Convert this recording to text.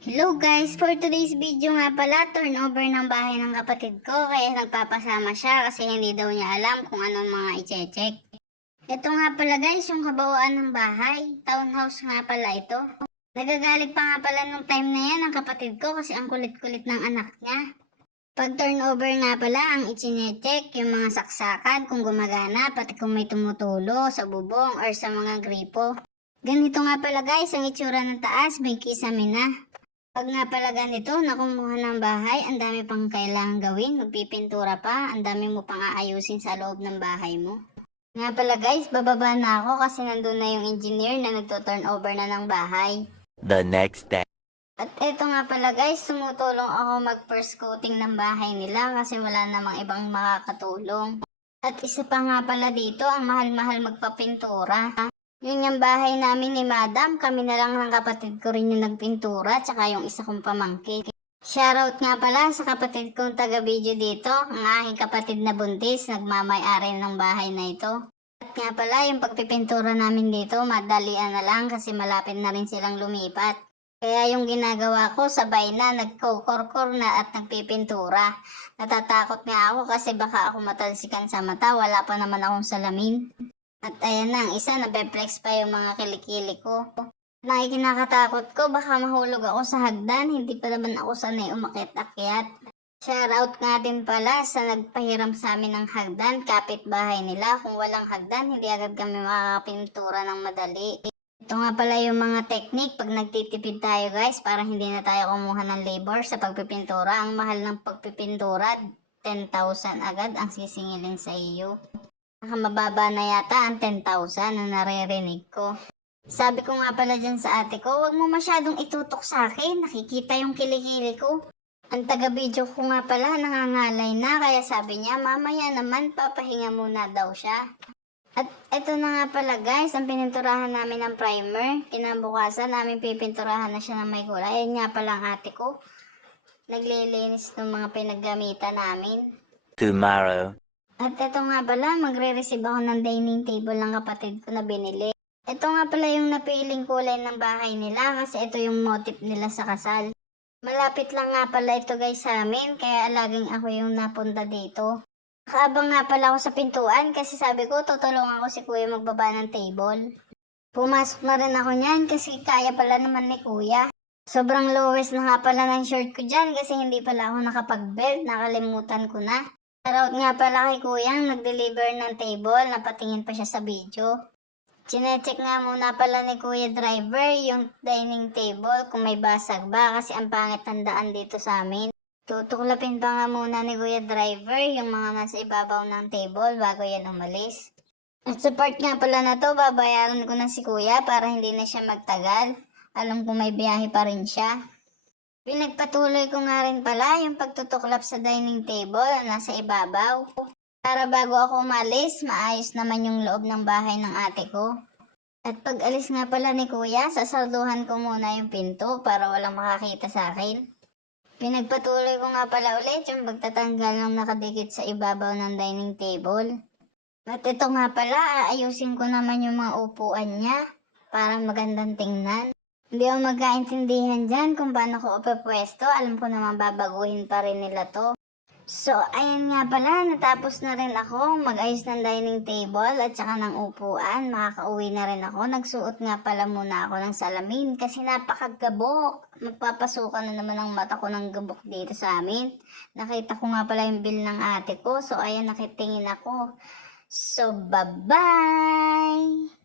Hello guys! For today's video nga pala, turnover ng bahay ng kapatid ko kaya nagpapasama siya kasi hindi daw niya alam kung anong mga i-check. Ito nga pala guys, yung kabawaan ng bahay. Townhouse nga pala ito. Nagagalit pa nga pala nung time na yan ang kapatid ko kasi ang kulit-kulit ng anak niya. Pag turnover nga pala, ang i-check yung mga saksakan kung gumagana, pati kung may tumutulo sa bubong or sa mga gripo. Ganito nga pala guys, ang itsura ng taas, may kisame na. Pag nga pala ganito, nakumuha ng bahay, ang dami pang kailangan gawin, magpipintura pa, ang dami mo pang aayusin sa loob ng bahay mo. Nga pala guys, bababa na ako kasi nandun na yung engineer na nagto-turnover na ng bahay. The next day. At eto nga pala guys, tumutulong ako mag-first coating ng bahay nila kasi wala namang ibang makakatulong. At isa pa nga pala dito, ang mahal-mahal magpapintura. Yun yung bahay namin ni Madam, kami na lang ng kapatid ko rin yung nagpintura, tsaka yung isa kong pamangkin. Shoutout nga pala sa kapatid kong taga-video dito, ang aking kapatid na buntis, nagmamay-ari ng bahay na ito. At nga pala, yung pagpipintura namin dito, madalian na lang kasi malapit na rin silang lumipat. Kaya yung ginagawa ko, sabay na, nagkukorkor na at nagpipintura. Natatakot nga ako kasi baka ako matalsikan sa mata, wala pa naman akong salamin. At ayan na, ang isa, nabeflex pa yung mga kilikili ko. Nakikinakatakot ko, baka mahulog ako sa hagdan, hindi pa naman ako sanay umakyat-akyat. Shoutout nga din pala sa nagpahiram sa amin ng hagdan, kapitbahay nila. Kung walang hagdan, hindi agad kami makakapintura ng madali. Ito nga pala yung mga technique pag nagtitipid tayo guys, para hindi na tayo kumuha ng labor sa pagpipintura. Ang mahal ng pagpipintura, 10,000 agad ang sisingilin sa iyo. Mababa na yata ang 10,000 na naririnig ko. Sabi ko nga pala dyan sa ate ko, huwag mo masyadong itutok sa akin, nakikita yung kilikili ko. Ang taga-video ko nga pala nangangalay na, kaya sabi niya, mamaya naman papahinga muna daw siya. At eto na nga pala guys, ang pininturahan namin ng primer. Kinabukasan namin pipinturahan na siya ng may kulay. Ayan nga pala ang ate ko, naglilinis ng mga pinaggamitan namin. Tomorrow. At ito nga pala, magre-receive ako ng dining table ng kapatid ko na binili. Ito nga pala yung napiling kulay ng bahay nila kasi ito yung motif nila sa kasal. Malapit lang nga pala ito guys sa amin, kaya laging ako yung napunta dito. Nakaabang nga pala ako sa pintuan kasi sabi ko tutulungan ko si kuya magbaba ng table. Pumasok na rin ako niyan kasi kaya pala naman ni kuya. Sobrang lowest na nga pala ng shirt ko dyan kasi hindi pala ako nakapag-belt, nakalimutan ko na. Shoutout nga pala kay kuyang nag-deliver ng table, napatingin pa siya sa video. Chinecheck nga muna pala ni kuya driver yung dining table kung may basag ba kasi ang pangit ng daan dito sa amin. Tutuklapin pa nga muna ni kuya driver yung mga nasa ibabaw ng table bago yan umalis. At sa part nga pala na to, babayaran ko na si kuya para hindi na siya magtagal. Alam ko may biyahe pa rin siya. Pinagpatuloy ko nga rin pala yung pagtutuklap sa dining table na nasa ibabaw. Para bago ako umalis, maayos naman yung loob ng bahay ng ate ko. At pag alis nga pala ni kuya, sasalduhan ko muna yung pinto para walang makakita sa akin. Pinagpatuloy ko nga pala ulit yung pagtatanggal ng nakadikit sa ibabaw ng dining table. At ito nga pala, aayusin ko naman yung mga upuan niya para magandang tingnan. Hindi ako magkaintindihan dyan kung paano ko upapwesto. Alam ko naman babaguhin pa rin nila to. So, ayan nga pala. Natapos na rin ako mag-ayos ng dining table at saka ng upuan. Makakauwi na rin ako. Nagsuot nga pala muna ako ng salamin kasi napakagabok. Magpapasukan na naman ang mata ko ng gabok dito sa amin. Nakita ko nga pala yung bill ng ate ko. So, ayan, nakitingin ako. So, bye-bye!